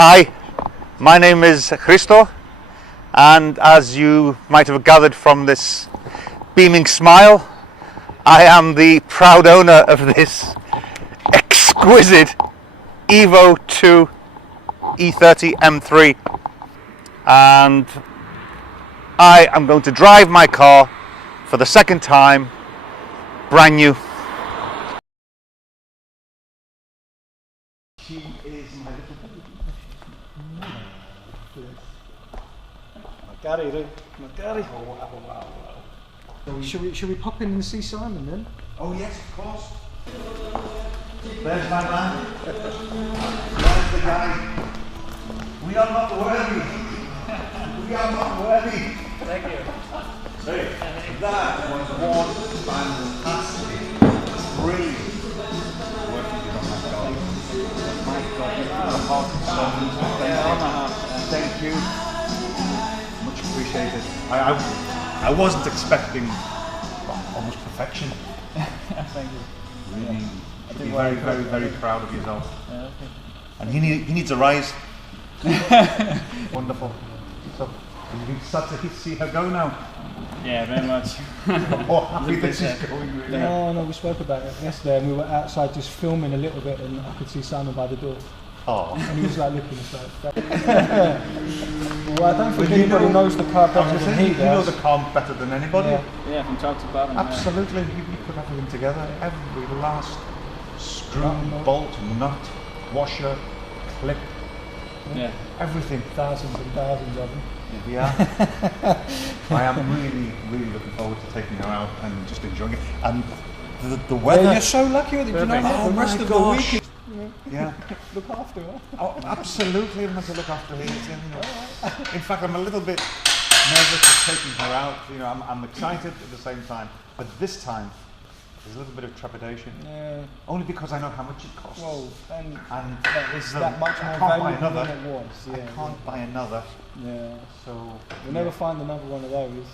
Hi, my name is Christo, and as you might have gathered from this beaming smile, I am the proud owner of this exquisite EVO 2 E30 M3, and I am going to drive my car for the second time, brand new. She is my little Gary. Oh, wow. Should we pop in and see Simon then? Oh yes, of course. There's my man. There's the guy. We are not worthy. We are not worthy. Thank you. Hey, that was one fantastic, brilliant work you did on that dog. My God, the heart and soul. Thank you. Much appreciated. I wasn't expecting almost perfection. Thank you. Really, Yeah. you should be very, very, very proud of yourself. Yeah, okay. And he needs a rise. Wonderful. So, you start to see her go now. Yeah, very much. Oh, happy that she's going really. No, we spoke about it yesterday, and we were outside just filming a little bit, and I could see Simon by the door. Oh. And he was like looking at us. Well, I don't think anybody knows the car better than he does. You know the car better than anybody. Yeah, from top to bottom. Absolutely. You put everything together. Every last screw, bolt, nut, washer, clip. Yeah. Everything. Thousands and thousands of them. Yeah. I am really, really looking forward to taking her out and just enjoying it. And the weather. Yeah, you're so lucky with it. You know what? The rest of the week. Yeah. Look after her. Oh, absolutely. I'm going to look after her. In fact, I'm a little bit nervous of taking her out. You know, I'm excited at the same time. But this time, there's a little bit of trepidation. Yeah. Only because I know how much it costs. Well, and that it's that much more valuable than it was. Yeah, I can't buy another. Yeah. So We'll never find another one of those.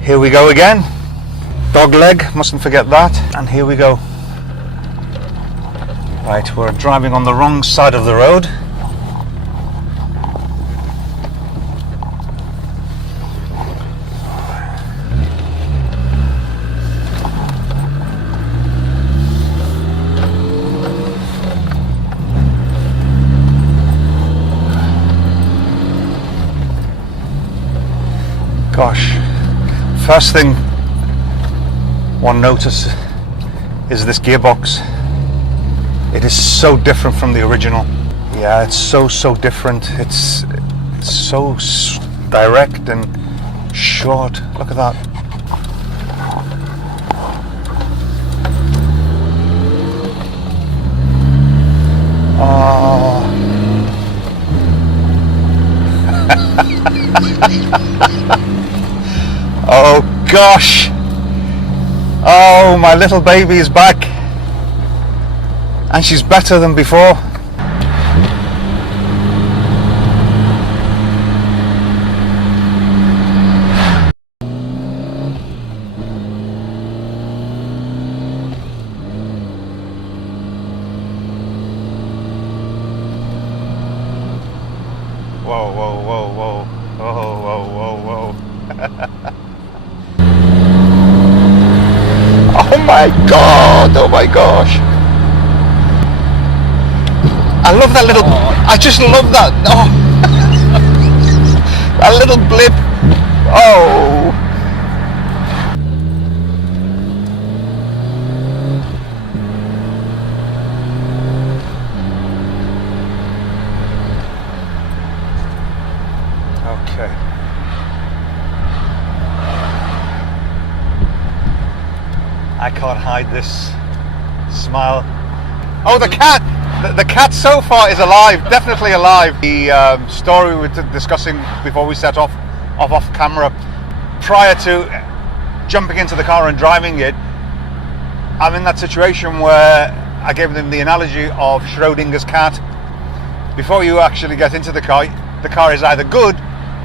Here we go again. Dog leg, mustn't forget that. And here we go. Right, we're driving on the wrong side of the road. Gosh. First thing one notices is this gearbox. It is so different from the original. Yeah, it's so different. It's so direct and short. Look at that. Oh. Oh gosh! Oh, my little baby is back, and she's better than before. Whoa, whoa, whoa, whoa, whoa, whoa, whoa, whoa. Oh my God, oh my gosh. I love that little, I just love that. Oh. That little blip. Oh. Okay. I can't hide this smile. Oh, the cat! The cat so far is alive, definitely alive. The story we were discussing before we set off camera, prior to jumping into the car and driving it, I'm in that situation where I gave them the analogy of Schrodinger's cat. Before you actually get into the car is either good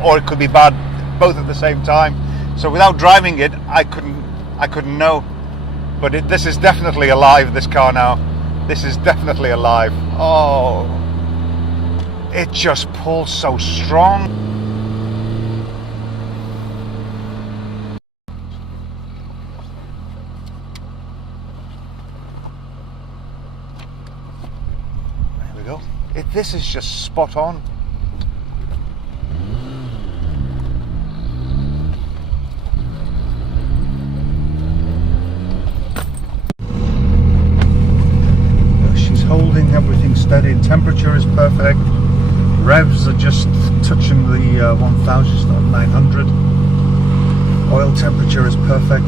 or it could be bad, both at the same time. So without driving it, I couldn't know. But this is definitely alive, this car now. This is definitely alive. Oh, it just pulls so strong. There we go. This is just spot on. Holding everything steady, temperature is perfect, revs are just touching the 1000, it's not 900, oil temperature is perfect.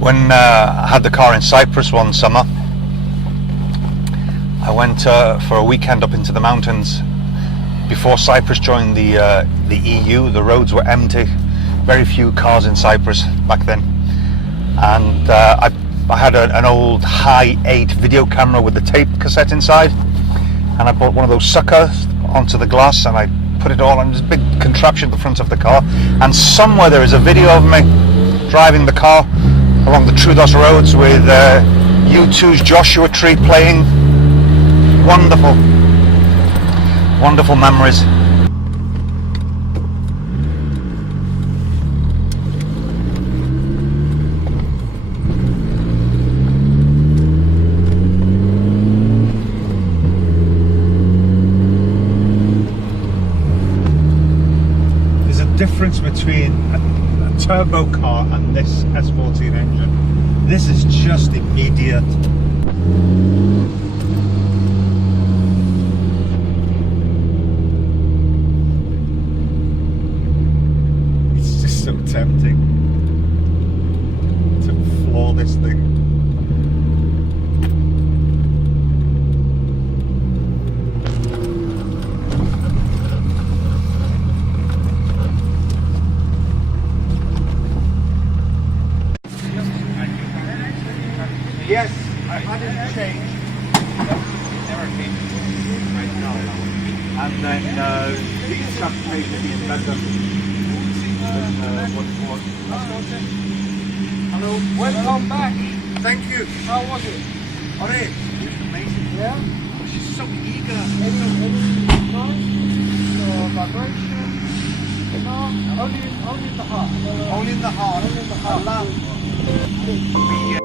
When I had the car in Cyprus one summer, I went for a weekend up into the mountains. Before Cyprus joined the EU, the roads were empty, very few cars in Cyprus back then. And I had an old high 8 video camera with the tape cassette inside, and I bought one of those suckers onto the glass and I put it all on this big contraption at the front of the car, and somewhere there is a video of me driving the car along the Troodos roads with U2's Joshua Tree playing. Wonderful, wonderful memories. Difference between a turbo car and this S14 engine. This is just immediate. It's just so tempting to floor this thing. Yes, I had it changed. Never changed right now. And then these have made it better than what it was. Hello. Welcome back. Thank you. How was it? Alright. It was amazing. Yeah? She's so eager. Any noise? Vibration? No? Only in the heart. Only in the heart. Only in the heart. We